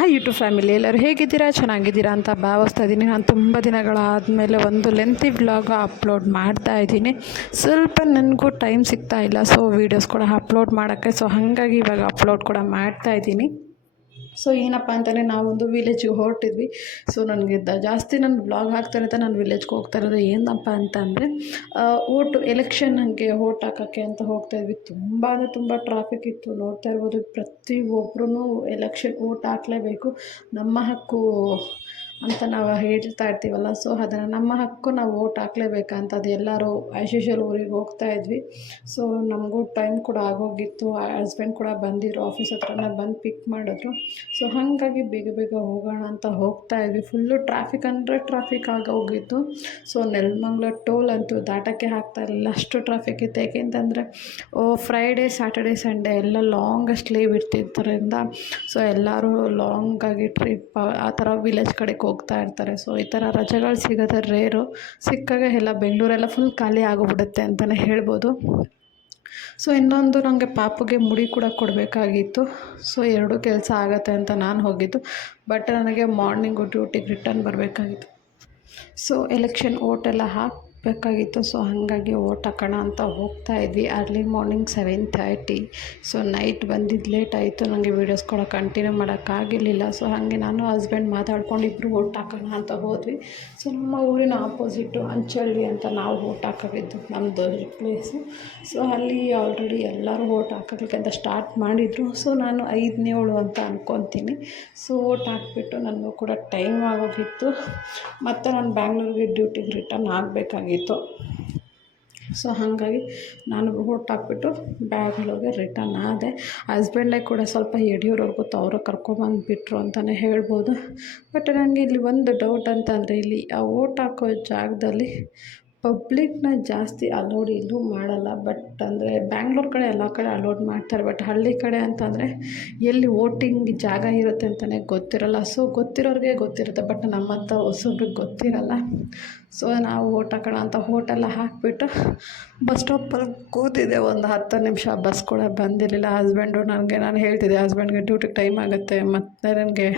ಆ YouTube family ಎಲ್ಲರೂ ಹೇಗಿದ್ದೀರಾ? ಚೆನ್ನಾಗಿದ್ದೀರಾ ಅಂತ ಭಾವಿಸ್ತಾ ಇದ್ದೀನಿ. ನಾನು ತುಂಬ ದಿನಗಳಾದಮೇಲೆ ಒಂದು ಲೆಂತಿ ವ್ಲಾಗ್ ಅಪ್ಲೋಡ್ ಮಾಡ್ತಾ ಇದ್ದೀನಿ. ಸ್ವಲ್ಪ ನನಗೂ ಟೈಮ್ ಸಿಗ್ತಾ ಇಲ್ಲ ಸೊ ವೀಡಿಯೋಸ್ ಕೂಡ ಅಪ್ಲೋಡ್ ಮಾಡೋಕ್ಕೆ. ಸೊ ಹಾಗಾಗಿ ಇವಾಗ ಅಪ್ಲೋಡ್ ಕೂಡ ಮಾಡ್ತಾ ಇದ್ದೀನಿ. ಸೊ ಏನಪ್ಪ ಅಂತಂದರೆ ನಾವೊಂದು ವಿಲೇಜಿಗೆ ಹೊರಟಿದ್ವಿ. ಸೊ ನನಗೆ ದ ಜಾಸ್ತಿ ನಾನು ಬ್ಲಾಗ್ ಹಾಕ್ತಾರೆ ಅಂತ ನಾನು ವಿಲೇಜ್ಗೆ ಹೋಗ್ತಾ ಇರೋದು ಏನಪ್ಪ ಅಂತಂದರೆ ಓಟು ಎಲೆಕ್ಷನ್ ನನಗೆ ಓಟ್ ಹಾಕೋಕ್ಕೆ ಅಂತ ಹೋಗ್ತಾ ಇದ್ವಿ. ತುಂಬ ಅಂದರೆ ತುಂಬ ಟ್ರಾಫಿಕ್ ಇತ್ತು. ನೋಡ್ತಾ ಇರ್ಬೋದು ಪ್ರತಿಯೊಬ್ಬರೂ ಎಲೆಕ್ಷನ್ ಓಟ್ ಹಾಕಲೇಬೇಕು. ನಮ್ಮ ಹಕ್ಕು ಅಂತ ನಾವು ಹೇಳ್ತಾ ಇರ್ತೀವಲ್ಲ ಸೊ ಅದನ್ನು ನಮ್ಮ ಹಕ್ಕು ನಾವು ಓಟ್ ಹಾಕ್ಲೇಬೇಕಂತ ಅದು ಎಲ್ಲರೂ ಆ್ಯಸ್ ಊರಿಗೆ ಹೋಗ್ತಾ ಇದ್ವಿ. ಸೊ ನಮಗೂ ಟೈಮ್ ಕೂಡ ಆಗೋಗಿತ್ತು ಹಸ್ಬೆಂಡ್ ಕೂಡ ಬಂದಿದ್ರು ಆಫೀಸ್ ಹತ್ರನೇ ಬಂದು ಪಿಕ್ ಮಾಡಿದ್ರು. ಸೊ ಹಾಗಾಗಿ ಬೇಗ ಬೇಗ ಹೋಗೋಣ ಅಂತ ಹೋಗ್ತಾ ಇದ್ವಿ. ಫುಲ್ಲು ಟ್ರಾಫಿಕ್ ಅಂದರೆ ಟ್ರಾಫಿಕ್ ಆಗೋಗಿತ್ತು ಸೊ ನೆಲಮಂಗ್ಲ ಟೋಲ್ ಅಂತೂ ದಾಟಕ್ಕೆ ಹಾಕ್ತಾ ಇರಲಿಲ್ಲ. ಅಷ್ಟು ಟ್ರಾಫಿಕ್ ಇತ್ತು. ಏಕೆಂತಂದರೆ ಓ ಫ್ರೈಡೇ ಸ್ಯಾಟರ್ಡೇ ಸಂಡೇ ಎಲ್ಲ ಲಾಂಗೆಸ್ಟ್ ಲೀವ್ ಇರ್ತಿದ್ದರಿಂದ ಸೊ ಎಲ್ಲರೂ ಲಾಂಗಾಗಿ ಟ್ರಿಪ್ ಆ ಥರ ವಿಲೇಜ್ ಕಡೆಗೆ ಹೋಗ್ತಾ ಇರ್ತಾರೆ. ಸೊ ಈ ಥರ ರಜೆಗಳು ಸಿಗೋದೇ ರೇರು ಸಿಕ್ಕಾಗ ಎಲ್ಲ ಬೆಂಗಳೂರೆಲ್ಲ ಫುಲ್ ಖಾಲಿ ಆಗೋಗ್ಬಿಡುತ್ತೆ ಅಂತಲೇ ಹೇಳ್ಬೋದು. ಸೊ ಇನ್ನೊಂದು ನನಗೆ ಪಾಪುಗೆ ಮುಡಿ ಕೂಡ ಕೊಡಬೇಕಾಗಿತ್ತು. ಸೊ ಎರಡು ಕೆಲಸ ಆಗುತ್ತೆ ಅಂತ ನಾನು ಹೋಗಿದ್ದು. ಬಟ್ ನನಗೆ ಮಾರ್ನಿಂಗು ಡ್ಯೂಟಿಗೆ ರಿಟರ್ನ್ ಬರಬೇಕಾಗಿತ್ತು. ಸೊ ಎಲೆಕ್ಷನ್ ಓಟೆಲ್ಲ ಎಲ್ಲ ಹಾಕಬೇಕಾಗಿತ್ತು ಸೊ, ಹಾಗಾಗಿ ಓಟ್ ಹಾಕೋಣ ಅಂತ ಹೋಗ್ತಾ ಇದ್ವಿ. Early morning seven thirty. So, night ಬಂದಿದ್ದು ಲೇಟ್ ಆಯಿತು. ನನಗೆ ವೀಡಿಯೋಸ್ ಕೂಡ ಕಂಟಿನ್ಯೂ ಮಾಡೋಕ್ಕಾಗಿರಲಿಲ್ಲ. ಸೊ, ಹಾಗೆ ನಾನು ಹಸ್ಬೆಂಡ್ ಮಾತಾಡ್ಕೊಂಡು ಇಬ್ಬರು ಓಟ್ ಹಾಕೋಣ ಅಂತ ಹೋದ್ವಿ. ಸೊ, ನಮ್ಮ ಊರಿನ ಆಪೋಸಿಟ್ಟು ಅಂಚಳ್ಳಿ ಅಂತ ನಾವು ಓಟ್ ಹಾಕೋದಿದ್ದು ನಮ್ಮದು ಪ್ಲೇಸು. ಸೊ, ಅಲ್ಲಿ ಆಲ್ರೆಡಿ ಎಲ್ಲರೂ ಓಟ್ ಹಾಕೋಕ್ಕೆ ಅಂತ ಸ್ಟಾರ್ಟ್ ಮಾಡಿದರು. ಸೊ, ನಾನು ಐದನೇವಳು ಅಂತ ಅಂದ್ಕೊತೀನಿ ಸೊ, ಓಟ್ ಹಾಕ್ಬಿಟ್ಟು ನನಗೂ ಕೂಡ ಟೈಮ್ ಆಗೋಗಿತ್ತು. ಮತ್ತು ನಾನು ಬ್ಯಾಂಗ್ಳೂರಿಗೆ ಡ್ಯೂಟಿಗೆ ರಿಟರ್ನ್ ಆಗಬೇಕಾಗಿತ್ತು. ಸೊ ಹಾಗಾಗಿ ನಾನು ಹಾಕ್ಬಿಟ್ಟು ಬ್ಯಾಂಗ್ಳೂರಿಗೆ ರಿಟರ್ನ್ ಆದೆ. ಹಸ್ಬೆಂಡೇ ಕೂಡ ಸ್ವಲ್ಪ ಯಡಿಯೂರವ್ರಿಗೂ ಅವರು ಕರ್ಕೊಂಬಂದುಬಿಟ್ರು ಅಂತಲೇ ಹೇಳ್ಬೋದು. ಬಟ್ ನನಗೆ ಇಲ್ಲಿ ಒಂದು ಡೌಟ್ ಅಂತಂದರೆ ಇಲ್ಲಿ ಆ ಓಟ್ ಹಾಕೋ ಜಾಗದಲ್ಲಿ ಪಬ್ಲಿಕ್ನ ಜಾಸ್ತಿ ಅಲೋಡ್ ಇನ್ನೂ ಮಾಡಲ್ಲ, ಬಟ್ ಅಂದರೆ ಬ್ಯಾಂಗ್ಳೂರು ಕಡೆ ಎಲ್ಲ ಕಡೆ ಅಲೋಡ್ ಮಾಡ್ತಾರೆ, ಬಟ್ ಹಳ್ಳಿ ಕಡೆ ಅಂತಂದರೆ ಎಲ್ಲಿ ವೋಟಿಂಗ್ ಜಾಗ ಇರುತ್ತೆ ಅಂತಲೇ ಗೊತ್ತಿರಲ್ಲ. ಸೊ ಗೊತ್ತಿರೋರಿಗೆ ಗೊತ್ತಿರುತ್ತೆ, ಬಟ್ ನಮ್ಮಂಥ ಹೊಸಬ್ರಿಗೆ ಗೊತ್ತಿರಲ್ಲ. ಸೊ ನಾವು ಓಟ್ ಹಾಕೋಣ ಅಂತ ಹೋಟೆಲ್ಲ ಹಾಕಿಬಿಟ್ಟು ಬಸ್ ಸ್ಟಾಪಲ್ಲಿ ಕೂತಿದ್ದೆ. ಒಂದು ಹತ್ತು ನಿಮಿಷ ಬಸ್ ಕೂಡ ಬಂದಿರಲಿಲ್ಲ. ಹಸ್ಬೆಂಡು ನನಗೆ, ನಾನು ಹೇಳ್ತಿದ್ದೆ ಹಸ್ಬೆಂಡ್ಗೆ ಡ್ಯೂಟಿಗೆ ಟೈಮ್ ಆಗುತ್ತೆ, ಮತ್ತು ನನಗೆ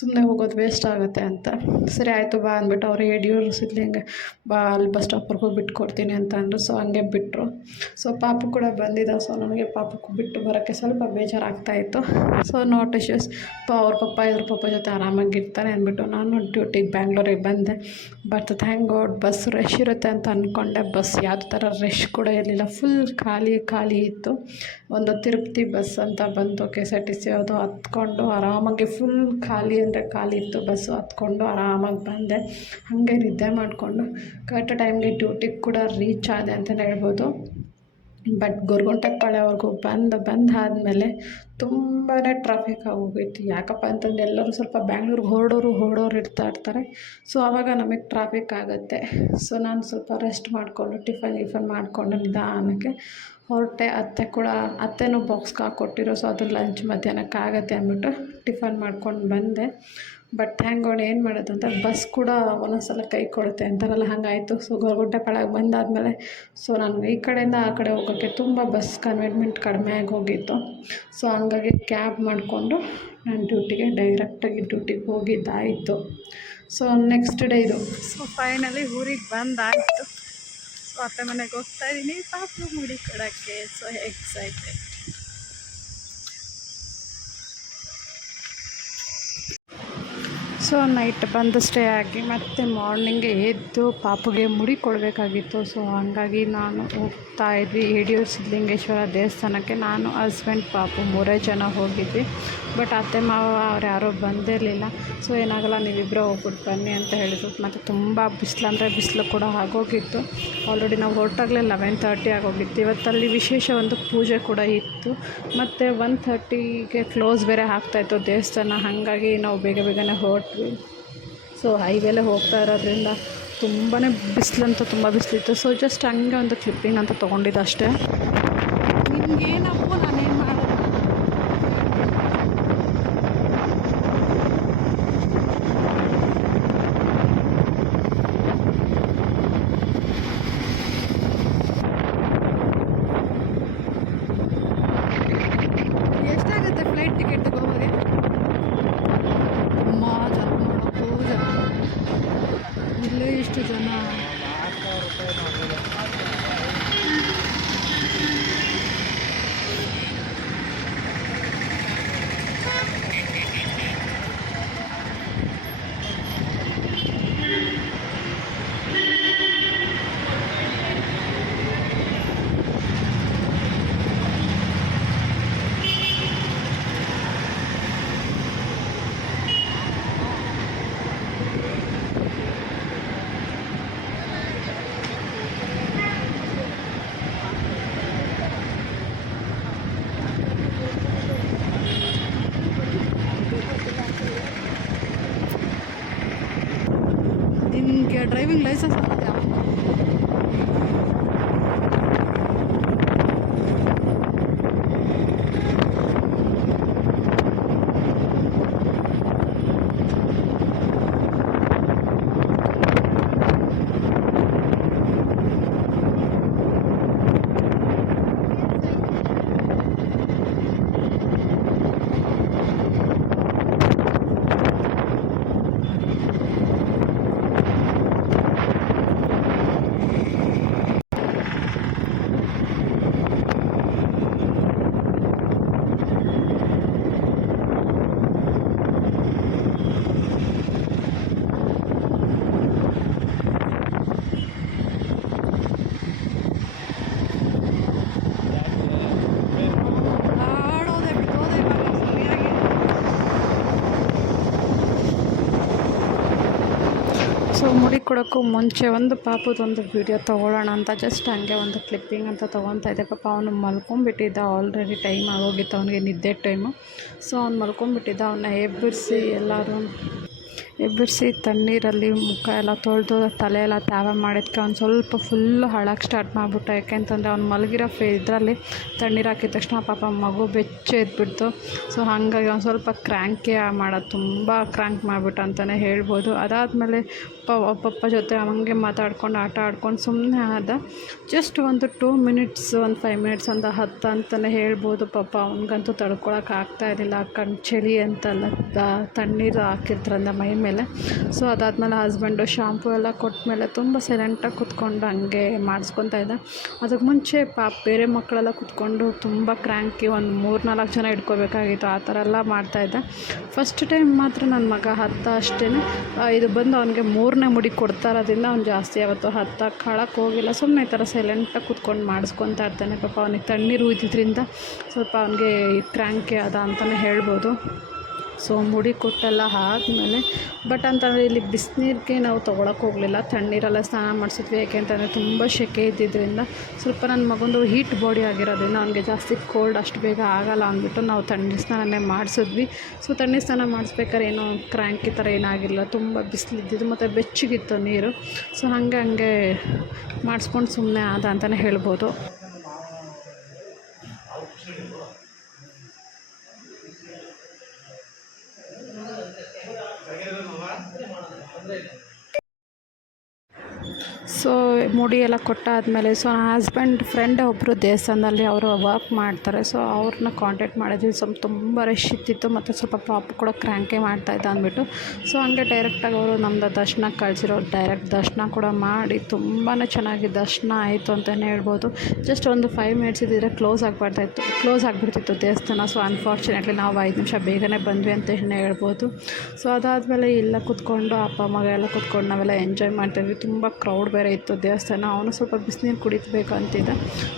ಸುಮ್ಮನೆ ಹೋಗೋದು ವೇಸ್ಟ್ ಆಗುತ್ತೆ ಅಂತ. ಸರಿ, ಆಯಿತು, ಬಾ ಅಂದ್ಬಿಟ್ಟು ಅವ್ರು ಯಡಿಯೂರು ಸಿದ್ಲಿಂಗೆ ಬಾ, ಅಲ್ಲಿ ಬಸ್ ಸ್ಟಾಪ್ವರೆಗೂ ಬಿಟ್ಕೊಡ್ತೀನಿ ಅಂತ ಅಂದರು. ಸೊ ಹಂಗೆ ಬಿಟ್ಟರು ಸೊ ಪಾಪು ಕೂಡ ಬಂದಿದ್ದ ಸೊ ನನಗೆ ಪಾಪಕ್ಕೂ ಬಿಟ್ಟು ಬರೋಕ್ಕೆ ಸ್ವಲ್ಪ ಬೇಜಾರಾಗ್ತಾಯಿತ್ತು ಸೊ ನೋಟ್ ಇಶ್ಯೂಸ್ ಪಾ ಅವ್ರ ಪಪ್ಪ ಇದ್ರ ಪಪ್ಪ ಜೊತೆ ಆರಾಮಾಗಿರ್ತಾರೆ ಅಂದ್ಬಿಟ್ಟು ನಾನು ಡ್ಯೂಟಿಗೆ ಬ್ಯಾಂಗ್ಳೂರಿಗೆ ಬಂದೆ. But thank God bus rush ಇರುತ್ತೆ ಅಂತ ಅಂದ್ಕೊಂಡೆ ಬಸ್ ಯಾವುದೇ ಥರ ರಶ್ ಕೂಡ ಇರಲಿಲ್ಲ. ಫುಲ್ ಖಾಲಿ ಖಾಲಿ ಇತ್ತು. ಒಂದು ತಿರುಪತಿ ಬಸ್ ಅಂತ ಬಂತು. K S R T C ಅದು ಹತ್ಕೊಂಡು ಆರಾಮಾಗಿ ಫುಲ್ ಖಾಲಿ ಅಂದರೆ ಖಾಲಿ ಇತ್ತು. ಬಸ್ಸು ಹತ್ಕೊಂಡು ಆರಾಮಾಗಿ ಬಂದೆ. ಹಾಗೆ ನಿದ್ದೆ ಮಾಡಿಕೊಂಡು. ಕರೆಕ್ಟ್ ಟೈಮ್ಗೆ ಡ್ಯೂಟಿಗೆ ಕೂಡ ರೀಚ್ ಆದೆ ಅಂತಲೇ ಹೇಳ್ಬೋದು. ಬಟ್ ಗೊರಗುಂಟೆಪಾಳ್ಯವರೆಗೂ ಬಂದು ಬಂದಾದಮೇಲೆ ತುಂಬಾ ಟ್ರಾಫಿಕ್ ಆಗೋಗಿತ್ತು ಯಾಕಪ್ಪ ಅಂತಂದ್ರೆ ಎಲ್ಲರೂ ಸ್ವಲ್ಪ ಬ್ಯಾಂಗ್ಳೂರ್ಗೆ ಹೊರಡೋರು ಹೊರಡೋರು ಇರ್ತಾ ಇರ್ತಾರೆ. ಸೊ ಆವಾಗ ನಮಗೆ ಟ್ರಾಫಿಕ್ ಆಗುತ್ತೆ. ಸೊ ನಾನು ಸ್ವಲ್ಪ ರೆಸ್ಟ್ ಮಾಡಿಕೊಂಡು ಟಿಫನ್ ಗಿಫನ್ ಮಾಡಿಕೊಂಡು ನಿಧಾನಕ್ಕೆ ಹೊರಟೆ. ಅತ್ತೆ ಕೂಡ, ಅತ್ತೆನೂ ಬಾಕ್ಸ್ಗೆ ಹಾಕ್ಕೊಟ್ಟಿರೋ ಸೊ ಅದು ಲಂಚ್ ಮಧ್ಯಾಹ್ನಕ್ಕೆ ಆಗುತ್ತೆ ಅಂದ್ಬಿಟ್ಟು ಟಿಫನ್ ಮಾಡ್ಕೊಂಡು ಬಂದೆ. ಬಟ್ ಗಾಡ್ ಏನು ಮಾಡೋದು ಅಂತ ಬಸ್ ಕೂಡ ಒಂದೊಂದ್ಸಲ ಕೈ ಕೊಡುತ್ತೆ ಅಂತಾರಲ್ಲ ಹಾಗಾಯಿತು. ಸೊ ಬಂದಾದ ಬಂದಾದಮೇಲೆ ಸೊ ನಾನು ಈ ಕಡೆಯಿಂದ ಆ ಕಡೆ ಹೋಗೋಕ್ಕೆ ತುಂಬ ಬಸ್ ಕನ್ವೆನ್ಮೆಂಟ್ ಕಡಿಮೆ ಆಗಿ ಹೋಗಿತ್ತು. ಸೊ ಹಂಗಾಗಿ ಕ್ಯಾಬ್ ಮಾಡಿಕೊಂಡು ನಾನು ಡ್ಯೂಟಿಗೆ ಡೈರೆಕ್ಟಾಗಿ ಡ್ಯೂಟಿಗೆ ಹೋಗಿದ್ದಾಯಿತು. ಸೊ ನೆಕ್ಸ್ಟ್ ಡೇ ಇದು. ಸೊ ಫೈನಲಿ ಊರಿಗೆ ಬಂದಾಯಿತು. ಸೊ ಅತ್ತೆ ಮನೆಗೆ ಹೋಗ್ತಾ ಇದ್ದೀನಿ ಪಾಪು ಮುಡಿ ಕೊಡೋಕ್ಕೆ. ಸೊ ಎಕ್ಸೈಟೆಡ್ ಸೊ ನೈಟ್ ಬಂದು ಸ್ಟೇ ಆಗಿ ಮತ್ತು ಮಾರ್ನಿಂಗ್ ಎದ್ದು ಪಾಪುಗೆ ಮುಡಿ ಕೊಡಬೇಕಾಗಿತ್ತು. ಸೊ ಹಾಗಾಗಿ ನಾನು ಹೋಗ್ತಾ ಇದ್ವಿ. ಯಡಿಯೂರು ಸಿದ್ಧಲಿಂಗೇಶ್ವರ ದೇವಸ್ಥಾನಕ್ಕೆ. ನಾನು ಹಸ್ಬೆಂಡ್ ಪಾಪು ಮೂರೇ ಜನ ಹೋಗಿದ್ವಿ. ಬಟ್ ಅತ್ತೆ, ಮಾವ ಅವ್ರು ಯಾರೂ ಬಂದಿರಲಿಲ್ಲ ಸೊ ಏನಾಗಲ್ಲ ನೀವಿಬ್ಬರೇ ಹೋಗ್ಬಿಟ್ಟು ಬನ್ನಿ ಅಂತ ಹೇಳಿದ್ರು. ಮತ್ತು ತುಂಬ ಬಿಸಿಲು ಅಂದರೆ ಬಿಸಿಲು ಕೂಡ ಆಗೋಗಿತ್ತು. ಆಲ್ರೆಡಿ ನಾವು ಹೊರಟಾಗಲೇ ಲೆವೆನ್ ತರ್ಟಿ ಆಗೋಗಿತ್ತು. ಇವತ್ತಲ್ಲಿ ವಿಶೇಷ ಒಂದು ಪೂಜೆ ಕೂಡ ಇತ್ತು. ಮತ್ತು ಒನ್ ಥರ್ಟಿಗೆ ಕ್ಲೋಸ್ ಬೇರೆ ಆಗ್ತಾಯಿತ್ತು ದೇವಸ್ಥಾನ. ಹಾಗಾಗಿ ನಾವು ಬೇಗ ಬೇಗನೆ ಹೊರಟ್ವಿ. ಸೊ ಹೈವೇಲೆ ಹೋಗ್ತಾ ಇರೋದ್ರಿಂದ ತುಂಬಾ ಬಿಸಿಲಂತೂ ತುಂಬ ಬಿಸಿಲಿತ್ತು. ಸೊ ಜಸ್ಟ್ ಹಂಗೆ ಒಂದು ಕ್ಲಿಪ್ಪಿಂಗ್ ಅಂತ ತೊಗೊಂಡಿದ್ದು ಅಷ್ಟೇ. ನಿಮ್ಗೇನಪ್ಪು ಇಲ್ಲೇ ಇಷ್ಟು ಜನ? ಡ್ರೈವಿಂಗ್ ಲೈಸೆನ್ಸ್ ಕೊಡೋಕ್ಕೂ ಮುಂಚೆ ಒಂದು ಪಾಪದೊಂದು ವಿಡಿಯೋ ತೊಗೊಳ್ಳೋಣ ಅಂತ ಜಸ್ಟ್ ಹಂಗೆ ಒಂದು ಕ್ಲಿಪ್ಪಿಂಗ್ ಅಂತ ತೊಗೊತಾ ಇದ್ದೆ. ಪಾಪ ಅವನು ಮಲ್ಕೊಂಡ್ಬಿಟ್ಟಿದ್ದ. ಆಲ್ರೆಡಿ ಟೈಮ್ ಆಗೋಗಿತ್ತು ಅವನಿಗೆ ನಿದ್ದೆ ಟೈಮು ಸೊ ಅವ್ನು ಮಲ್ಕೊಂಡ್ಬಿಟ್ಟಿದ್ದ. ಅವನ್ನ ಎಬ್ಬರಿಸಿ ಎಲ್ಲರೂ ಎಬ್ಬರಿಸಿ ತಣ್ಣೀರಲ್ಲಿ ಮುಖ ಎಲ್ಲ ತೊಳೆದು ತಲೆ ಎಲ್ಲ ತ್ಯಾವ ಮಾಡಿದ್ಕೆ ಅವ್ನು ಸ್ವಲ್ಪ ಫುಲ್ಲು ಹಳಕ್ಕೆ ಸ್ಟಾರ್ಟ್ ಮಾಡಿಬಿಟ್ಟ. ಯಾಕೆಂತಂದರೆ ಅವ್ನು ಮಲಗಿರೋ ಫೇ, ಇದರಲ್ಲಿ ತಣ್ಣೀರು ಹಾಕಿದ ತಕ್ಷಣ ಪಾಪ ಮಗು ಬೆಚ್ಚ ಎದ್ಬಿಡ್ತು ಸೊ ಹಾಗಾಗಿ ಅವ್ನು ಸ್ವಲ್ಪ ಕ್ರ್ಯಾಂಕೇ ಮಾಡೋದು ತುಂಬ ಕ್ರ್ಯಾಂಕ್ ಮಾಡಿಬಿಟ್ಟ ಅಂತಲೇ ಹೇಳ್ಬೋದು. ಅದಾದಮೇಲೆ ಪಪ್ಪ ಜೊತೆ ಹಂಗೆ ಮಾತಾಡ್ಕೊಂಡು, ಆಟ ಆಡ್ಕೊಂಡು ಸುಮ್ಮನೆ ಆದ. ಜಸ್ಟ್ ಒಂದು ಟೂ ಮಿನಿಟ್ಸ್ ಒಂದು ಫೈವ್ ಮಿನಿಟ್ಸ್ ಒಂದು ಹತ್ತು ಅಂತಲೇ ಹೇಳ್ಬೋದು. ಪಾಪ ಅವನಿಗಂತೂ ತಡ್ಕೊಳಕ್ಕೆ ಆಗ್ತಾ ಇರಲಿಲ್ಲ. ಕಣ್ ಚಳಿ ಅಂತಲ್ಲ ತಣ್ಣೀರು ಹಾಕಿದ್ರಿಂದ ಮೈ ಮೇಲೆ. ಸೊ ಅದಾದಮೇಲೆ ಹಸ್ಬೆಂಡು ಶಾಂಪು ಎಲ್ಲ ಕೊಟ್ಟಮೇಲೆ ತುಂಬ ಸೈಲೆಂಟಾಗಿ ಕುತ್ಕೊಂಡು ಹಂಗೆ ಮಾಡಿಸ್ಕೊತಾ ಇದ್ದ. ಅದಕ್ಕೆ ಮುಂಚೆ ಪಾಪ ಬೇರೆ ಮಕ್ಕಳೆಲ್ಲ ಕುತ್ಕೊಂಡು ತುಂಬ ಕ್ರ್ಯಾಂಕಿ ಒಂದು ಮೂರು ನಾಲ್ಕು ಜನ ಇಟ್ಕೋಬೇಕಾಗಿತ್ತು ಆ ಥರ ಎಲ್ಲ ಮಾಡ್ತಾಯಿದ್ದೆ ಫಸ್ಟ್ ಟೈಮ್ ಮಾತ್ರ ನನ್ನ ಮಗ ಹತ್ತ ಅಷ್ಟೇ ಇದು ಬಂದು ಅವನಿಗೆ ಮೂರನೇ ಮುಡಿ ಕೊಡ್ತಾ ಇರೋದ್ರಿಂದ ಅವ್ನು ಜಾಸ್ತಿ ಯಾವತ್ತು ಹತ್ತ ಕಾಳಕ್ಕೆ ಹೋಗಿಲ್ಲ. ಸುಮ್ಮನೆ ಈ ಥರ ಸೈಲೆಂಟಾಗಿ ಕುತ್ಕೊಂಡು ಮಾಡಿಸ್ಕೊತಾ ಇರ್ತಾನೆ. ಪಾಪ ಅವನಿಗೆ ತಣ್ಣೀರು ಉಯ್ದಿದ್ರಿಂದ ಸ್ವಲ್ಪ ಅವನಿಗೆ ಕ್ರ್ಯಾಂಕಿ ಅದ ಅಂತಲೇ ಹೇಳ್ಬೋದು. ಸೊ ಮುಡಿ ಕೊಟ್ಟೆಲ್ಲ ಆದಮೇಲೆ ಬಟ್ ಅಂತಂದರೆ ಇಲ್ಲಿ ಬಿಸಿನೀರಿಗೆ ನಾವು ತೊಗೊಳಕ್ಕೆ ಹೋಗಲಿಲ್ಲ. ತಣ್ಣೀರೆಲ್ಲ ಸ್ನಾನ ಮಾಡಿಸಿದ್ವಿ. ಯಾಕೆಂತಂದರೆ ತುಂಬ ಸೆಕೆ ಇದ್ದಿದ್ದರಿಂದ ಸ್ವಲ್ಪ ನನ್ನ ಮಗಂದು ಹೀಟ್ ಬಾಡಿ ಆಗಿರೋದ್ರಿಂದ ಅವನಿಗೆ ಜಾಸ್ತಿ ಕೋಲ್ಡ್ ಅಷ್ಟು ಬೇಗ ಆಗಲ್ಲ ಅಂದ್ಬಿಟ್ಟು ನಾವು ತಣ್ಣೀರು ಸ್ನಾನನೇ ಮಾಡಿಸಿದ್ವಿ. ಸೊ ತಣ್ಣೀರು ಸ್ನಾನ ಮಾಡಿಸ್ಬೇಕಾದ್ರೆ ಏನೋ ಕ್ರ್ಯಾಂಕಿ ಥರ ಏನಾಗಿಲ್ಲ. ತುಂಬ ಬಿಸಿಲಿದ್ದಿದ್ದು ಮತ್ತು ಬೆಚ್ಚಗಿತ್ತು ನೀರು. ಸೊ ಹಾಗೆ ಹಂಗೆ ಮಾಡಿಸ್ಕೊಂಡು ಸುಮ್ಮನೆ ಆದ ಅಂತಲೇ ಹೇಳ್ಬೋದು ಸೊ ಮುಡಿ ಎಲ್ಲ ಕೊಟ್ಟಾದಮೇಲೆ ಸೊ ನನ್ನ ಹಸ್ಬೆಂಡ್ ಫ್ರೆಂಡ್ ಒಬ್ಬರು ದೇವಸ್ಥಾನದಲ್ಲಿ ಅವರು ವರ್ಕ್ ಮಾಡ್ತಾರೆ. ಸೊ ಅವ್ರನ್ನ ಕಾಂಟ್ಯಾಕ್ಟ್ ಮಾಡಿದ್ವಿ. ಸ್ವಲ್ಪ ತುಂಬ ರಶ್ ಇತ್ತಿತ್ತು ಮತ್ತು ಸ್ವಲ್ಪ ಪಾಪ ಕೂಡ ಕ್ರ್ಯಾಂಕೆ ಮಾಡ್ತಾಯಿದ್ದ ಅಂದ್ಬಿಟ್ಟು ಸೊ ಹಂಗೆ ಡೈರೆಕ್ಟಾಗಿ ಅವರು ನಮ್ಮದು ದರ್ಶನ ಕಳಿಸಿರೋ ಡೈರೆಕ್ಟ್ ದರ್ಶನ ಕೂಡ ಮಾಡಿ ತುಂಬಾ ಚೆನ್ನಾಗಿ ದರ್ಶನ ಆಯಿತು ಅಂತಲೇ ಹೇಳ್ಬೋದು. ಜಸ್ಟ್ ಒಂದು ಫೈವ್ ಮಿನಿಟ್ಸ್ ಇದ್ದಿದ್ರೆ ಕ್ಲೋಸ್ ಆಗಿಬಿಡ್ತಾಯಿತ್ತು ಕ್ಲೋಸ್ ಆಗಿಬಿಡ್ತಿತ್ತು ದೇವಸ್ಥಾನ. ಸೊ ಅನ್ಫಾರ್ಚುನೇಟ್ಲಿ ನಾವು ಐದು ನಿಮಿಷ ಬೇಗನೆ ಬಂದ್ವಿ ಅಂತ ಹೇಳಿ ಹೇಳ್ಬೋದು. ಸೊ ಅದಾದಮೇಲೆ ಎಲ್ಲ ಕುತ್ಕೊಂಡು ಅಪ್ಪ ಮಗ ಎಲ್ಲ ಕುತ್ಕೊಂಡು ನಾವೆಲ್ಲ ಎಂಜಾಯ್ ಮಾಡ್ತಾಯಿದ್ವಿ ತುಂಬ ಕ್ರೌಡ್ ಬೇರೆ ಇತ್ತು. ದೇವಸ್ಥಾನ ಅವನು ಸ್ವಲ್ಪ ಬಿಸಿನೀರು ಕುಡಿಬೇಕು ಅಂತಿದ್ದ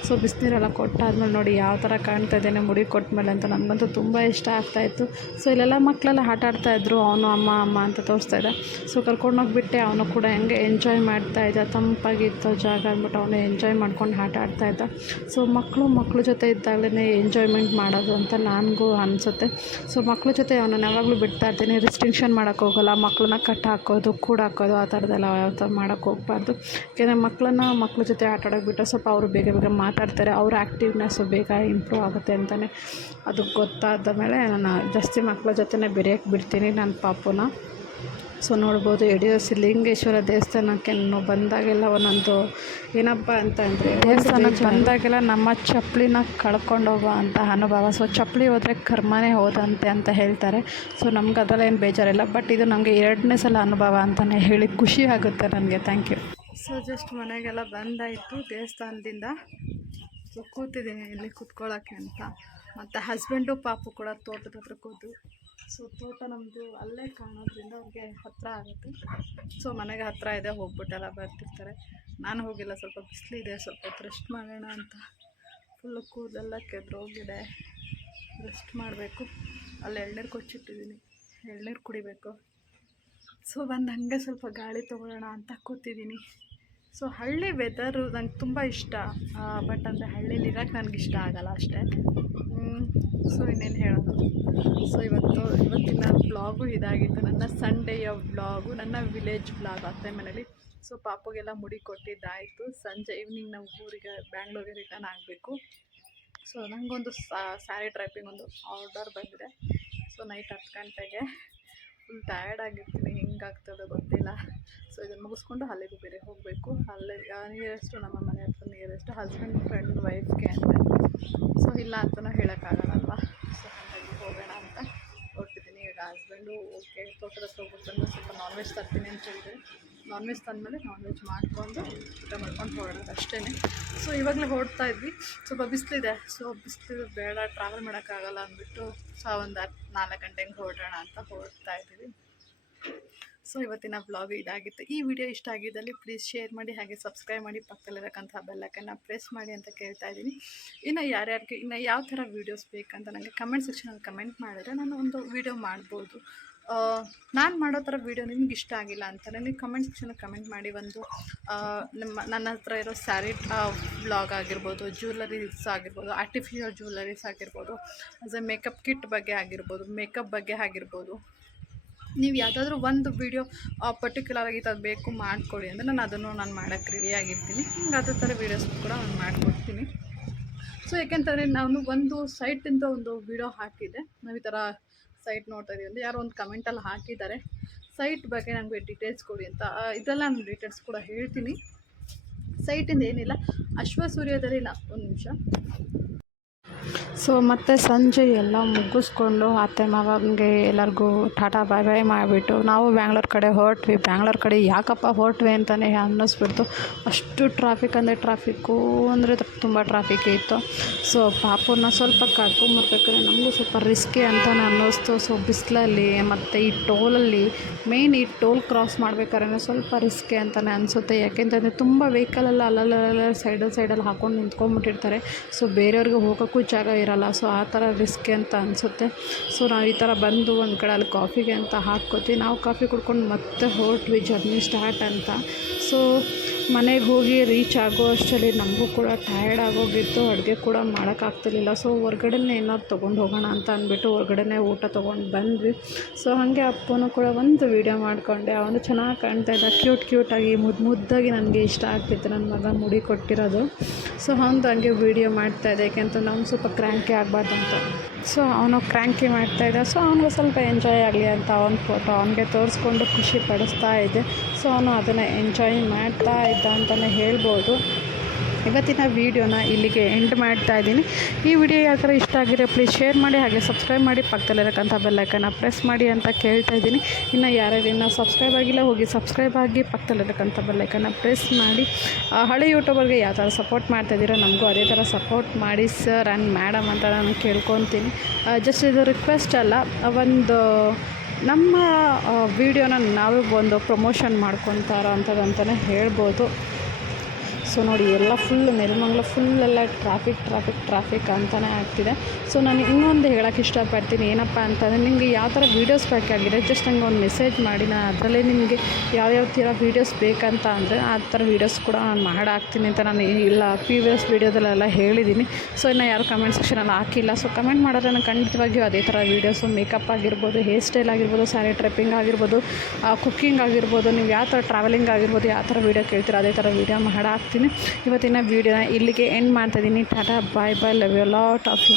ಸೊ, ಬಿಸಿನೀರೆಲ್ಲ ಕೊಟ್ಟಾದ್ಮೇಲೆ ನೋಡಿ ಯಾವ ಥರ ಕಾಣ್ತಾ ಇದ್ದೇನೆ, ಮುಡಿ ಕೊಟ್ಟಮೇಲೆ ಅಂತ ನನಗಂತೂ ತುಂಬ ಇಷ್ಟ ಆಗ್ತಾಯಿತ್ತು ಸೊ, ಇಲ್ಲೆಲ್ಲ ಮಕ್ಕಳೆಲ್ಲ ಆಟ ಆಡ್ತಾಯಿದ್ರು ಅವನು ಅಮ್ಮ ಅಮ್ಮ ಅಂತ ತೋರಿಸ್ತಾ ಇದ್ದ. ಸೊ ಕರ್ಕೊಂಡೋಗ್ಬಿಟ್ಟೆ ಅವನು ಕೂಡ ಹೆಂಗೆ ಎಂಜಾಯ್ ಮಾಡ್ತಾ ಇದ್ದ. ತಂಪಾಗಿತ್ತು ಜಾಗ ಅಂದ್ಬಿಟ್ಟು ಅವನು ಎಂಜಾಯ್ ಮಾಡ್ಕೊಂಡು ಆಟ ಆಡ್ತಾ ಇದ್ದ. ಸೊ, ಮಕ್ಕಳು ಮಕ್ಕಳ ಜೊತೆ ಇದ್ದಾಗಲೇ ಎಂಜಾಯ್ಮೆಂಟ್ ಮಾಡೋದು ಅಂತ ನನಗೂ ಅನಿಸುತ್ತೆ. ಸೊ, ಮಕ್ಕಳ ಜೊತೆ ಅವನನ್ನು ಯಾವಾಗಲೂ ಬಿಡ್ತಾ ಇರ್ತೀನಿ. ರಿಸ್ಟ್ರಿಕ್ಷನ್ ಮಾಡೋಕ್ಕೋಗಲ್ಲ ಮಕ್ಕಳನ್ನ ಕಟ್ ಹಾಕೋದು ಕೂಡ ಹಾಕೋದು ಆ ಥರದ್ದೆಲ್ಲ ಯಾವ ಥರ ಮಾಡೋಕ್ಕೆ ಹೋಗ್ಬಾರ್ದು. ಯಾಕೆಂದರೆ ಮಕ್ಕಳನ್ನ ಮಕ್ಳ ಜೊತೆ ಆಟ ಆಡೋಕೆ ಬಿಟ್ಟರೆ ಸ್ವಲ್ಪ ಅವರು ಬೇಗ ಬೇಗ ಮಾತಾಡ್ತಾರೆ ಅವ್ರ ಆ್ಯಕ್ಟಿವ್ನೆಸ್ಸು ಬೇಗ ಇಂಪ್ರೂವ್ ಆಗುತ್ತೆ ಅಂತಲೇ ಅದು ಗೊತ್ತಾದ ಮೇಲೆ ನಾನು ಜಾಸ್ತಿ ಮಕ್ಕಳ ಜೊತೆನೇ ಬೆರೆಯೋಕ್ಕೆ ಬಿಡ್ತೀನಿ ನನ್ನ ಪಾಪುನ. ಸೊ ನೋಡ್ಬೋದು ಯಡಿಯೂರು ಲಿಂಗೇಶ್ವರ ದೇವಸ್ಥಾನಕ್ಕೆ ನಾನು ಬಂದಾಗೆಲ್ಲ ಒಂದೊಂದು ಏನಪ್ಪ ಅಂತ ಅಂದರೆ ದೇವಸ್ಥಾನಕ್ಕೆ ಬಂದಾಗೆಲ್ಲ ನಮ್ಮ ಚಪ್ಪಲಿನ ಕಳ್ಕೊಂಡು ಹೋಗೋ ಅಂತ ಅನುಭವ. ಸೊ ಚಪ್ಪಲಿ ಹೋದರೆ ಕರ್ಮನೇ ಹೋದಂತೆ ಅಂತ ಹೇಳ್ತಾರೆ. ಸೊ ನಮ್ಗೆ ಅದೆಲ್ಲ ಏನು ಬೇಜಾರಿಲ್ಲ. ಬಟ್ ಇದು ನಮಗೆ ಎರಡನೇ ಸಲ ಅನುಭವ ಅಂತಲೇ ಹೇಳಿ ಖುಷಿ ಆಗುತ್ತೆ ನನಗೆ. Thank you. ಸೊ ಜಸ್ಟ್ ಮನೆಗೆಲ್ಲ ಬಂದಾಯಿತು ದೇವಸ್ಥಾನದಿಂದ. ಸೊ ಕೂತಿದ್ದೀನಿ ಇಲ್ಲಿ ಕೂತ್ಕೊಳ್ಳೋಕ್ಕೆ ಅಂತ. ಮತ್ತು ಹಸ್ಬೆಂಡು ಪಾಪು ಕೂಡ ತೋಟದ ಹತ್ರ ಕೂತು. ಸೊ ತೋಟ ನಮ್ಮದು ಅಲ್ಲೇ ಕಾಣೋದ್ರಿಂದ ಅವ್ರಿಗೆ ಹತ್ತಿರ ಆಗುತ್ತೆ. ಸೊ ಮನೆಗೆ ಹತ್ತಿರ ಇದೆ, ಹೋಗ್ಬಿಟ್ಟೆಲ್ಲ ಬರ್ತಿರ್ತಾರೆ. ನಾನು ಹೋಗಿಲ್ಲ, ಸ್ವಲ್ಪ ಬಿಸಿಲಿದೆ ಸ್ವಲ್ಪ ರೆಸ್ಟ್ ಮಾಡೋಣ ಅಂತ. ಫುಲ್ಲು ಕೂದಲೆಲ್ಲ ಕೆದ್ರೋಗಿದೆ ರೆಸ್ಟ್ ಮಾಡಬೇಕು. ಅಲ್ಲಿ ಎಳ್ನೀರು ಕೊಚ್ಚಿಟ್ಟಿದ್ದೀನಿ. ಎಳ್ನೀರು ಕುಡಿಬೇಕು. ಸೊ ಬಂದು ಹಾಗೆ ಸ್ವಲ್ಪ ಗಾಳಿ ತೊಗೊಳ್ಳೋಣ ಅಂತ ಕೂತಿದ್ದೀನಿ. ಸೊ ಹಳ್ಳಿ ವೆದರು ನಂಗೆ ತುಂಬ ಇಷ್ಟ. ಬಟ್ ಅಂದರೆ ಹಳ್ಳಿಲಿ ಇರೋಕ್ಕೆ ನನಗೆ ಇಷ್ಟ ಆಗಲ್ಲ ಅಷ್ಟೇ. ಸೊ ಇನ್ನೇನು ಹೇಳೋದು? ಸೊ ಇವತ್ತು, ಇವತ್ತಿನ ಬ್ಲಾಗು ಇದಾಗಿತ್ತು. ನನ್ನ ಸಂಡೆಯ ಬ್ಲಾಗು ನನ್ನ ವಿಲೇಜ್ ಬ್ಲಾಗ್ ಅತ್ತೆ ಮನೇಲಿ. ಸೊ ಪಾಪಗೆಲ್ಲ ಮುಡಿ ಕೊಟ್ಟಿದ್ದಾಯಿತು. ಸಂಜೆ ಈವ್ನಿಂಗ್ ನಾವು ಊರಿಗೆ ಬ್ಯಾಂಗ್ಳೂರಿಗೆ ರಿಟರ್ನ್ ಆಗಬೇಕು. ಸೊ ನನಗೊಂದು ಸ್ಯಾರಿ ಟ್ರೈಪಿಂಗ್ ಒಂದು ಆರ್ಡರ್ ಬಂದಿದೆ. ಸೊ ನೈಟ್ ಹತ್ತು ಗಂಟೆಗೆ. Full tired ಆಗಿರ್ತೀನಿ. ಹೆಂಗಾಗ್ತದೋ ಗೊತ್ತಿಲ್ಲ. ಸೊ ಇದನ್ನು ಮುಗಿಸ್ಕೊಂಡು ಅಲ್ಲಿಗೂ ಬೇರೆ ಹೋಗಬೇಕು. ಅಲ್ಲೇ ನಿಯರೆಸ್ಟು ನಮ್ಮ ಮನೆ ಹತ್ರ ನಿಯರೆಸ್ಟ್ ಹಸ್ಬೆಂಡ್ ಫ್ರೆಂಡ್ ವೈಫ್ಗೆ ಅಂತ. ಸೊ ಇಲ್ಲ ಅಂತಲೂ ಹೇಳೋಕ್ಕಾಗಲ್ಲಲ್ವ? ಸೊ ಹಾಗಾಗಿ ಹೋಗೋಣ ಅಂತ ಹೊರಟಿದ್ದೀನಿ. ಈಗ ಹಸ್ಬೆಂಡು ಓಕೆ ತೋಟದ ಹತ್ರ ಹೋಗ್ಬಿಟ್ಟು ಸ್ವಲ್ಪ ನಾನ್ ವೆಜ್ ತರ್ತೀನಿ ಅಂತ ಹೇಳಿದ್ರೆ. ನಾನ್ ವೆಜ್ ತಂದಮೇಲೆ ನಾನ್ ವೆಜ್ ಮಾಡ್ಕೊಂಡು ಊಟ ಮಾಡ್ಕೊಂಡು ಹೊರಡೋದು ಅಷ್ಟೇ ಸೊ ಇವಾಗಲೇ ಹೊರಡ್ತಾ ಇದ್ವಿ. ಸ್ವಲ್ಪ ಬಿಸಿಲಿದೆ. ಸೊ ಬಿಸಿಲು ಬೇಡ ಟ್ರಾವೆಲ್ ಮಾಡೋಕ್ಕಾಗಲ್ಲ ಅಂದ್ಬಿಟ್ಟು ಸೊ ಒಂದು ಹತ್ತು ನಾಲ್ಕು ಗಂಟೆಗೆ ಹೊರಡೋಣ ಅಂತ ಹೊರಡ್ತಾ ಇದ್ದೀವಿ. ಸೊ ಇವತ್ತಿನ ಬ್ಲಾಗ್ ಇದಾಗಿತ್ತು. ಈ ವಿಡಿಯೋ ಇಷ್ಟ ಆಗಿದ್ದಲ್ಲಿ ಪ್ಲೀಸ್ ಶೇರ್ ಮಾಡಿ, ಹಾಗೆ ಸಬ್ಸ್ಕ್ರೈಬ್ ಮಾಡಿ ಪಕ್ಕದಲ್ಲಿರಕ್ಕಂಥ ಬೆಲ್ಲಕ್ಕನ್ನು ಪ್ರೆಸ್ ಮಾಡಿ ಅಂತ ಕೇಳ್ತಾ ಇದ್ದೀನಿ. ಇನ್ನು ಯಾರ್ಯಾರಿಗೆ, ಇನ್ನು ಯಾವ ಥರ ವೀಡಿಯೋಸ್ ಬೇಕಂತ ನನಗೆ ಕಮೆಂಟ್ ಸೆಕ್ಷನಲ್ಲಿ ಕಮೆಂಟ್ ಮಾಡಿದ್ರೆ ನಾನು ಒಂದು ವೀಡಿಯೋ ಮಾಡ್ಬೋದು. ನಾನು ಮಾಡೋ ಥರ ವೀಡಿಯೋ ನಿಮ್ಗೆ ಇಷ್ಟ ಆಗಿಲ್ಲ ಅಂತಾರೆ ನೀವು ಕಮೆಂಟ್ ಸೆಕ್ಷನಲ್ಲಿ ಕಮೆಂಟ್ ಮಾಡಿ ಒಂದು ನಿಮ್ಮ, ನನ್ನ ಹತ್ರ ಇರೋ ಸ್ಯಾರಿ ಬ್ಲಾಗ್ ಆಗಿರ್ಬೋದು ಜ್ಯುವೆಲರೀಸ್ ಆಗಿರ್ಬೋದು ಆರ್ಟಿಫಿಷಿಯಲ್ ಜ್ಯುವೆಲರೀಸ್ ಆಗಿರ್ಬೋದು ಆಸ್ ಎ ಮೇಕಪ್ ಕಿಟ್ ಬಗ್ಗೆ ಆಗಿರ್ಬೋದು ಮೇಕಪ್ ಬಗ್ಗೆ ಆಗಿರ್ಬೋದು. ನೀವು ಯಾವುದಾದ್ರೂ ಒಂದು ವೀಡಿಯೋ ಪರ್ಟಿಕ್ಯುಲರ್ ಆಗಿ ಇದು ಬೇಕು ಮಾಡಿಕೊಡಿ ಅಂದರೆ ನಾನು ಅದನ್ನು ನಾನು ಮಾಡೋಕ್ಕೆ ರೆಡಿಯಾಗಿರ್ತೀನಿ ಹಿಂಗೆ ಅದೇ ಥರ ವೀಡಿಯೋಸ್ ಕೂಡ ನಾನು ಮಾಡಿಕೊಡ್ತೀನಿ. ಸೊ ಯಾಕೆಂತಂದರೆ ನಾನು ಒಂದು ಸೈಟಿಂದ ಒಂದು ವಿಡಿಯೋ ಹಾಕಿದ್ದೆ. ನಾವು ಈ ಥರ ಸೈಟ್ ನೋಡ್ತಾ ಇದ್ದೀವಿ ಅಂತ ಯಾರೋ ಒಂದು ಕಮೆಂಟಲ್ಲಿ ಹಾಕಿದ್ದಾರೆ. ಸೈಟ್ ಬಗ್ಗೆ ನನಗೆ ಡೀಟೇಲ್ಸ್ ಕೊಡಿ ಅಂತ ಇದೆಲ್ಲ ನಾನು ಡೀಟೇಲ್ಸ್ ಕೂಡ ಹೇಳ್ತೀನಿ. ಸೈಟಿಂದ ಏನಿಲ್ಲ ಅಶ್ವ ಸೂರ್ಯದಲ್ಲಿ ನಾ, ಒಂದು ನಿಮಿಷ. ಸೊ ಮತ್ತು ಸಂಜೆ ಎಲ್ಲ ಮುಗಿಸ್ಕೊಂಡು ಅತ್ತೆ ಮಾವನಿಗೆ ಎಲ್ಲರಿಗೂ ಟಾಟಾ ಬಾಯ್ ಬಾಯ್ ಮಾಡಿಬಿಟ್ಟು ನಾವು ಬ್ಯಾಂಗ್ಳೂರ್ ಕಡೆ ಹೊರಟ್ವಿ. ಬ್ಯಾಂಗ್ಳೂರ್ ಕಡೆ ಯಾಕಪ್ಪ ಹೊರಟ್ವಿ ಅಂತಲೇ ಅನ್ನಿಸ್ಬಿಡ್ತು. ಅಷ್ಟು ಟ್ರಾಫಿಕ್ ಅಂದರೆ ಟ್ರಾಫಿಕ್ಕು ಅಂದರೆ ತುಂಬ ಟ್ರಾಫಿಕ್ ಇತ್ತು. ಸೊ ಪಾಪುನ ಸ್ವಲ್ಪ ಕರ್ಕೊಂಬರ್ಬೇಕಾದ್ರೆ ನಮಗೂ ಸ್ವಲ್ಪ ರಿಸ್ಕಿ ಅಂತಲೇ ಅನ್ನಿಸ್ತು. ಸೊ ಬಿಸಿಲಲ್ಲಿ ಮತ್ತು ಈ ಟೋಲಲ್ಲಿ ಮೇಯ್ನ್ ಈ ಟೋಲ್ ಕ್ರಾಸ್ ಮಾಡ್ಬೇಕಾದ್ರೆ ಸ್ವಲ್ಪ ರಿಸ್ಕಿ ಅಂತಲೇ ಅನಿಸುತ್ತೆ. ಯಾಕೆಂತಂದರೆ ತುಂಬ ವೆಹಿಕಲೆಲ್ಲ ಅಲ್ಲಲ್ಲ ಸೈಡಲ್ಲಿ ಸೈಡಲ್ಲಿ ಹಾಕೊಂಡು ನಿಂತ್ಕೊಂಡ್ಬಿಟ್ಟಿರ್ತಾರೆ. ಸೊ ಬೇರೆಯವ್ರಿಗೆ ಹೋಗೋಕ್ಕೂ ಜಾಗ ಇರಲ್ಲ. ಸೊ ಆ ಥರ ರಿಸ್ಕ್ ಅಂತ ಅನಿಸುತ್ತೆ. ಸೊ ನಾವು ಈ ಥರ ಬಂದು ಒಂದು ಕಡೆ ಅಲ್ಲಿ ಕಾಫಿಗೆ ಅಂತ ಹಾಕ್ಕೋತೀವಿ. ನಾವು ಕಾಫಿ ಕುಡ್ಕೊಂಡು ಮತ್ತೆ ಹೊರಟ್ವಿ ಜರ್ನಿ ಸ್ಟಾರ್ಟ್ ಅಂತ. ಸೊ ಮನೆಗೆ ಹೋಗಿ ರೀಚ್ ಆಗೋ ಅಷ್ಟರಲ್ಲಿ ನಮಗೂ ಕೂಡ ಟಯರ್ಡ್ ಆಗೋಗಿತ್ತು. ಅಡುಗೆ ಕೂಡ ಮಾಡೋಕ್ಕಾಗ್ತಿರ್ಲಿಲ್ಲ ಸೊ ಹೊರ್ಗಡೆನೇ ಏನಾದ್ರು ತೊಗೊಂಡು ಹೋಗೋಣ ಅಂತ ಅಂದ್ಬಿಟ್ಟು ಹೊರ್ಗಡೆನೇ ಊಟ ತೊಗೊಂಡು ಬಂದ್ವಿ. ಸೊ ಹಾಗೆ ಅಪ್ಪನೂ ಕೂಡ ಒಂದು ವೀಡಿಯೋ ಮಾಡಿಕೊಂಡೆ. ಅವನು ಚೆನ್ನಾಗಿ ಕಾಣ್ತಾ ಇದ್ದ. ಕ್ಯೂಟ್ ಕ್ಯೂಟಾಗಿ ಮುದ್ದು ಮುದ್ದಾಗಿ ನನಗೆ ಇಷ್ಟ ಆಗ್ತಿತ್ತು. ನನ್ನ ಮಗ ಮುಡಿ ಕೊಟ್ಟಿರೋದು. ಸೊ ಅವ್ನು ಹಂಗೆ ವೀಡಿಯೋ ಮಾಡ್ತಾಯಿದ್ದೆ ಯಾಕೆಂತ ನಾವು ಸ್ವಲ್ಪ ಕ್ರ್ಯಾಂಕಿ ಆಗಬಾರ್ದು ಅಂತ. ಸೊ ಅವನು ಕ್ರ್ಯಾಂಕಿ ಮಾಡ್ತಾಯಿದ್ದ ಸೊ ಅವನಿಗೆ ಸ್ವಲ್ಪ ಎಂಜಾಯ್ ಆಗಲಿ ಅಂತ ಅವನ ಫೋಟೋ ಅವನಿಗೆ ತೋರಿಸ್ಕೊಂಡು ಖುಷಿ ಪಡಿಸ್ತಾ ಇದ್ದೆ. ಸೊ ಅವನು ಅದನ್ನು ಎಂಜಾಯ್ ಮಾಡ್ತಾ ಇದ್ದ ಅಂತಲೇ ಹೇಳ್ಬೋದು. ಇವತ್ತಿನ ವೀಡಿಯೋನ ಇಲ್ಲಿಗೆ ಎಂಡ್ ಮಾಡ್ತಾ ಇದ್ದೀನಿ. ಈ ವಿಡಿಯೋ ಥರ ಇಷ್ಟ ಆಗಿದೆ ಪ್ಲೀಸ್ ಶೇರ್ ಮಾಡಿ, ಹಾಗೆ ಸಬ್ಸ್ಕ್ರೈಬ್ ಮಾಡಿ ಪಕ್ಕದಲ್ಲಿರಕ್ಕಂಥ ಬೆಲ್ಲೈಕನ್ನ ಪ್ರೆಸ್ ಮಾಡಿ ಅಂತ ಕೇಳ್ತಾ ಇದ್ದೀನಿ. ಇನ್ನು ಯಾರ್ಯಾರು ಇನ್ನೂ ಸಬ್ಸ್ಕ್ರೈಬ್ ಆಗಿಲ್ಲ, ಹೋಗಿ ಸಬ್ಸ್ಕ್ರೈಬ್ ಆಗಿ ಪಕ್ಕದಲ್ಲಿರಕ್ಕಂಥ ಬೆಲ್ಲೈಕನ್ನ ಪ್ರೆಸ್ ಮಾಡಿ. ಹಳೆ ಯೂಟ್ಯೂಬರ್ಗೆ ಯಾವ ಥರ ಸಪೋರ್ಟ್ ಮಾಡ್ತಾಯಿದ್ದೀರೋ ನಮಗೂ ಅದೇ ಥರ ಸಪೋರ್ಟ್ ಮಾಡಿ ಸರ್ ಆ್ಯಂಡ್ ಮೇಡಮ್ ಅಂತ ನಾನು ಕೇಳ್ಕೊತೀನಿ. ಜಸ್ಟ್ ಇದು ರಿಕ್ವೆಸ್ಟ್ ಅಲ್ಲ ಒಂದು ನಮ್ಮ ವೀಡಿಯೋನ ನಾವೇ ಒಂದು ಪ್ರಮೋಷನ್ ಮಾಡ್ಕೊತಾರ ಅಂಥದ್ದು ಅಂತಲೇ ಹೇಳ್ಬೋದು. ಸೊ ನೋಡಿ, ಎಲ್ಲ ಫುಲ್ ನೆಲಮಂಗ್ಲ ಎಲ್ಲ ಟ್ರಾಫಿಕ್ ಟ್ರಾಫಿಕ್ ಟ್ರಾಫಿಕ್ ಅಂತಲೇ ಆಗ್ತಿದೆ. ಸೊ ನಾನು ಇನ್ನೊಂದು ಹೇಳೋಕ್ಕೆ ಇಷ್ಟಪಡ್ತೀನಿ, ಏನಪ್ಪ ಅಂತಂದರೆ ನಿಮಗೆ ಯಾವ ಥರ ವೀಡಿಯೋಸ್ ಬೇಕಾಗಿದೆ ಜಸ್ಟ್ ನಂಗೆ ಒಂದು ಮೆಸೇಜ್ ಮಾಡಿ ನಾನು ಅದರಲ್ಲೇ ನಿಮಗೆ ಯಾವ್ಯಾವ ಥರ ವೀಡಿಯೋಸ್ ಬೇಕಂತ ಅಂದರೆ ಆ ಥರ ವೀಡಿಯೋಸ್ ಕೂಡ ನಾನು ಮಾಡಾಕ್ತೀನಿ ಅಂತ ನಾನು ಇಲ್ಲ ಪ್ರೀವಿಯಸ್ ವೀಡಿಯೋದಲ್ಲೆಲ್ಲ ಹೇಳಿದ್ದೀನಿ ಸೊ ಇನ್ನು ಯಾರು ಕಮೆಂಟ್ ಸೆಕ್ಷನಲ್ಲಿ ಹಾಕಿಲ್ಲ ಸೊ ಕಮೆಂಟ್ ಮಾಡಿದ್ರೆ ನಾನು ಖಂಡಿತವಾಗಿಯೂ ಅದೇ ಥರ ವೀಡಿಯೋಸು ಮೇಕಪ್ ಆಗಿರ್ಬೋದು ಹೇರ್ ಸ್ಟೈಲ್ ಆಗಿರ್ಬೋದು ಸ್ಯಾರಿ ಟ್ರಿಪ್ಪಿಂಗ್ ಆಗಿರ್ಬೋದು ಕುಕ್ಕಿಂಗ್ ಆಗಿರ್ಬೋದು, ನೀವು ಯಾವ ಥರ ಟ್ರಾವೆಲಿಂಗ್ ಆಗಿರ್ಬೋದು, ಯಾವ ಥರ ವೀಡಿಯೋ ಕೇಳ್ತೀರ ಅದೇ ಥರ ವೀಡಿಯೋ ಮಾಡಾಕ್ತೀನಿ ಇವತ್ತಿನ ವೀಡಿಯೋನ ಇಲ್ಲಿಗೆ ಎಂಡ್ ಮಾಡ್ತಾಯಿದ್ದೀನಿ tata bye bye love you lot of you